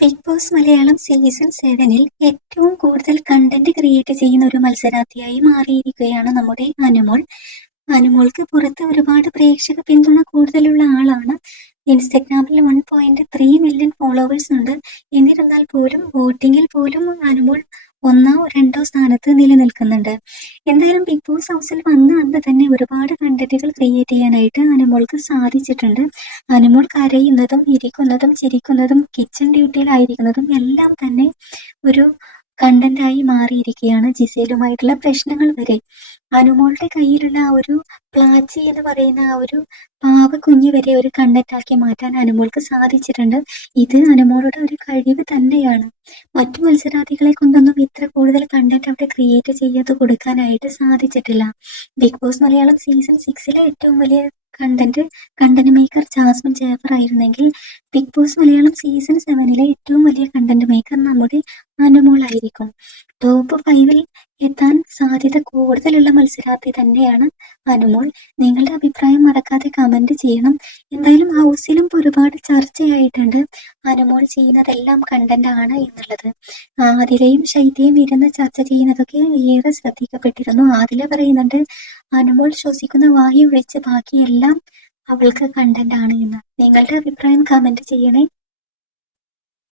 Big boss Malayalam season സെവനിൽ ഏറ്റവും കൂടുതൽ കണ്ടന്റ് ക്രിയേറ്റ് ചെയ്യുന്ന ഒരു മത്സരാർത്ഥിയായി മാറിയിരിക്കുകയാണ് നമ്മുടെ അനുമോൾ. അനുമോൾക്ക് പുറത്ത് ഒരുപാട് പ്രേക്ഷക പിന്തുണ കൂടുതലുള്ള ആളാണ്. ഇൻസ്റ്റഗ്രാമിൽ one point three million followers ഉണ്ട്. എന്നിരുന്നാൽ പോലും വോട്ടിങ്ങിൽ പോലും അനുമോൾ ഒന്നോ രണ്ടോ സ്ഥാനത്ത് നിലനിൽക്കുന്നുണ്ട്. എന്തായാലും ബിഗ് ബോസ് ഹൗസിൽ വന്ന അന്ന് തന്നെ ഒരുപാട് കണ്ടന്റുകൾ ക്രിയേറ്റ് ചെയ്യാനായിട്ട് അനുമോൾക്ക് സാധിച്ചിട്ടുണ്ട്. അനുമോൾ കരയുന്നതും ഇരിക്കുന്നതും ചിരിക്കുന്നതും കിച്ചൺ ഡ്യൂട്ടിയിലായിരിക്കുന്നതും എല്ലാം തന്നെ ഒരു കണ്ടന്റായി മാറിയിരിക്കുകയാണ് ജിസേലുമായിട്ടുള്ള പ്രശ്നങ്ങൾ വരെ. അനുമോളുടെ കയ്യിലുള്ള ആ ഒരു പ്ലാച്ചി എന്ന് പറയുന്ന ആ ഒരു പാവ കുഞ്ഞു വരെ ഒരു കണ്ടന്റാക്കി മാറ്റാൻ അനുമോൾക്ക് സാധിച്ചിട്ടുണ്ട്. ഇത് അനുമോളുടെ ഒരു കഴിവ് തന്നെയാണ്. മറ്റു മത്സരാർത്ഥികളെ കൊണ്ടൊന്നും ഇത്ര കൂടുതൽ കണ്ടന്റ് അവിടെ ക്രിയേറ്റ് ചെയ്ത് കൊടുക്കാനായിട്ട് സാധിച്ചിട്ടില്ല. ബിഗ് ബോസ് മലയാളം സീസൺ സിക്സിലെ ഏറ്റവും വലിയ content content maker Jasmin Jaffar ആയിരുന്നെങ്കിൽ ബിഗ് ബോസ് മലയാളം സീസൺ സെവനിലെ ഏറ്റവും വലിയ കണ്ടന്റ് മേക്കർ നമ്മുടെ അനുമോളായിരിക്കും. ടോപ്പ് ഫൈവിൽ എത്താൻ സാധ്യത കൂടുതലുള്ള മത്സരാർത്ഥി തന്നെയാണ് അനുമോൾ. നിങ്ങളുടെ അഭിപ്രായം മറക്കാതെ കമന്റ് ചെയ്യണം. എന്തായാലും ഹൗസിലും ഒരുപാട് ചർച്ചയായിട്ടുണ്ട്. അനുമോൾ ചെയ്യുന്നതെല്ലാം കണ്ടന്റ് ആണ് എന്നുള്ളത്. ആതിരയും ശൈത്യയും ഇരുന്ന് ചർച്ച ചെയ്യുന്നതൊക്കെ ഏറെ ശ്രദ്ധിക്കപ്പെട്ടിരുന്നു. ആതില പറയുന്നുണ്ട് അനുമോൾ ശ്വസിക്കുന്ന വായു ഒഴിച്ച് ബാക്കിയെല്ലാം അവൾക്ക് കണ്ടന്റ് ആണ് എന്ന്. നിങ്ങളുടെ അഭിപ്രായം കമന്റ് ചെയ്യണേ.